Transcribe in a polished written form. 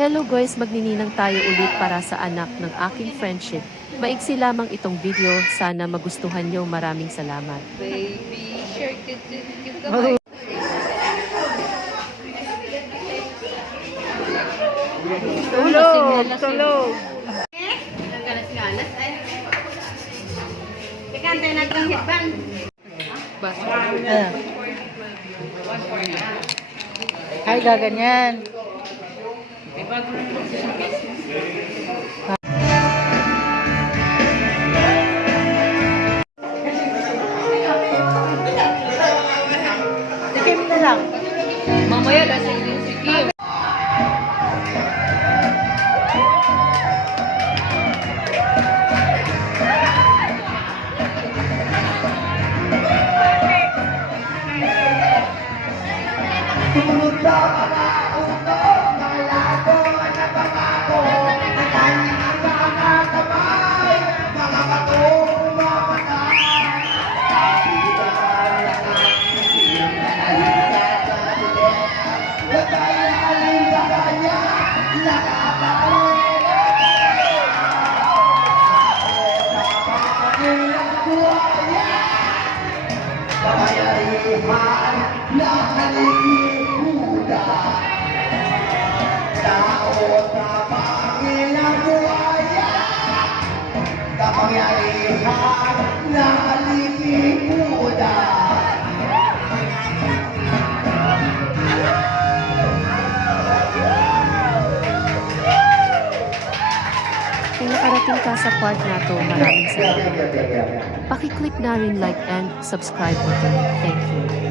Hello guys, magnininang tayo ulit para sa anak ng aking friendship. Maigsi lamang itong video, sana magustuhan nyo. Maraming salamat. Baby shark, yung kamay. Tulog, tulog. Galas-galas ay. Teka, tayo natin hitban. Ay, gaganyan. Tikim na lang. Mamaya lasing din si Kim. Kung nakarating ka sa part na to, maraming salamat. Pakiclick na rin like and subscribe button. Thank you.